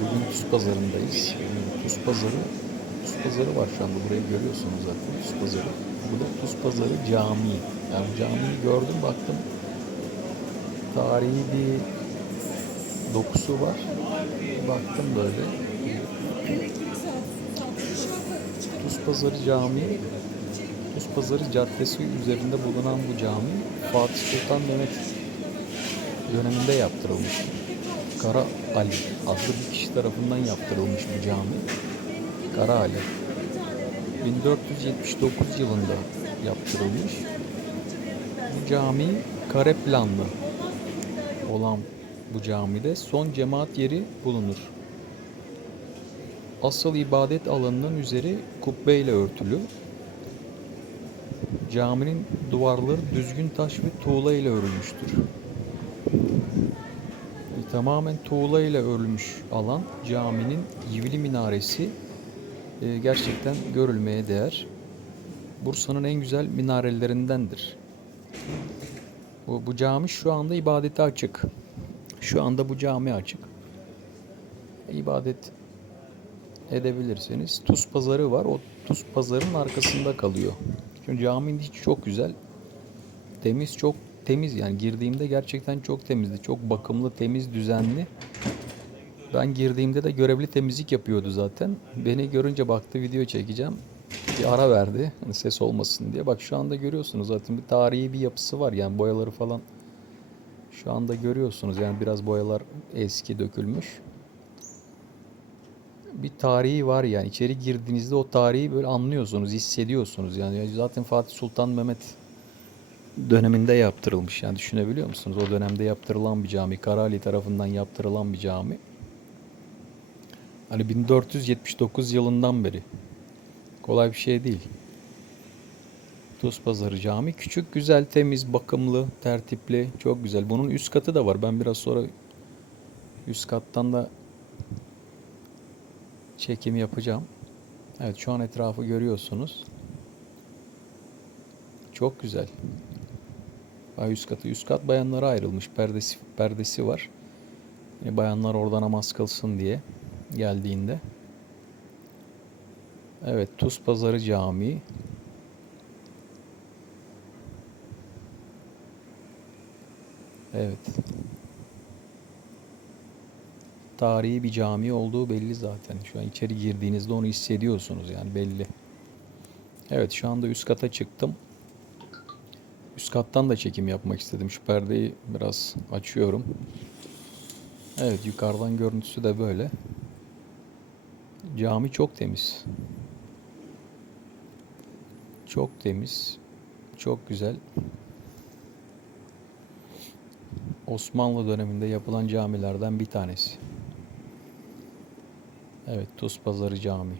Bugün Tuz Pazarı'ndayız. Tuz Pazarı, Tuz Pazarı var şu anda. Burayı görüyorsunuz zaten Tuz Pazarı. Bu da Tuz Pazarı Camii. Yani camiyi gördüm baktım. Tarihi bir dokusu var. Baktım böyle. Tuz Pazarı Camii Tuz Pazarı Caddesi üzerinde bulunan bu cami Fatih Sultan Mehmet döneminde yaptırılmış. Kara Ali adlı bir kişi tarafından yaptırılmış bu cami. Kara Ali. 1479 yılında yaptırılmış. Bu cami kare planlı olan bu camide son cemaat yeri bulunur. Asıl ibadet alanının üzeri kubbeyle örtülü. Caminin duvarları düzgün taş ve tuğla ile örülmüştür. Tamamen tuğla ile örülmüş alan caminin yivili minaresi e, gerçekten görülmeye değer. Bursa'nın en güzel minarelerindendir. Bu, bu cami şu anda ibadete açık. Şu anda bu cami açık. İbadet edebilirsiniz. Tuz pazarı var. O tuz pazarının arkasında kalıyor. Çünkü caminin içi çok güzel. Temiz çok temiz yani girdiğimde gerçekten çok temizdi. Çok bakımlı, temiz, düzenli. Ben girdiğimde de görevli temizlik yapıyordu zaten. Beni görünce baktı video çekeceğim. Bir ara verdi. Hani ses olmasın diye. Bak şu anda görüyorsunuz zaten bir tarihi bir yapısı var. Yani boyaları falan şu anda görüyorsunuz. Yani biraz boyalar eski dökülmüş bir tarihi var yani içeri girdiğinizde o tarihi böyle anlıyorsunuz, hissediyorsunuz yani zaten Fatih Sultan Mehmet döneminde yaptırılmış yani düşünebiliyor musunuz? O dönemde yaptırılan bir cami, Karali tarafından yaptırılan bir cami. Hani 1479 yılından beri. Kolay bir şey değil. Tuz Pazarı Cami küçük, güzel, temiz, bakımlı, tertipli, çok güzel. Bunun üst katı da var. Ben biraz sonra üst kattan da çekim yapacağım. Evet şu an etrafı görüyorsunuz. Çok güzel. Ay üst katı. Üst kat bayanlara ayrılmış. Perdesi, perdesi var. Yani bayanlar orada namaz kılsın diye geldiğinde. Evet Tuz Pazarı Camii. Evet. Tarihi bir cami olduğu belli zaten. Şu an içeri girdiğinizde onu hissediyorsunuz yani belli. Evet şu anda üst kata çıktım. Üst kattan da çekim yapmak istedim. Şu perdeyi biraz açıyorum. Evet yukarıdan görüntüsü de böyle. Cami çok temiz. Çok temiz. Çok güzel. Osmanlı döneminde yapılan camilerden bir tanesi. Evet, Tuz Pazarı Camii.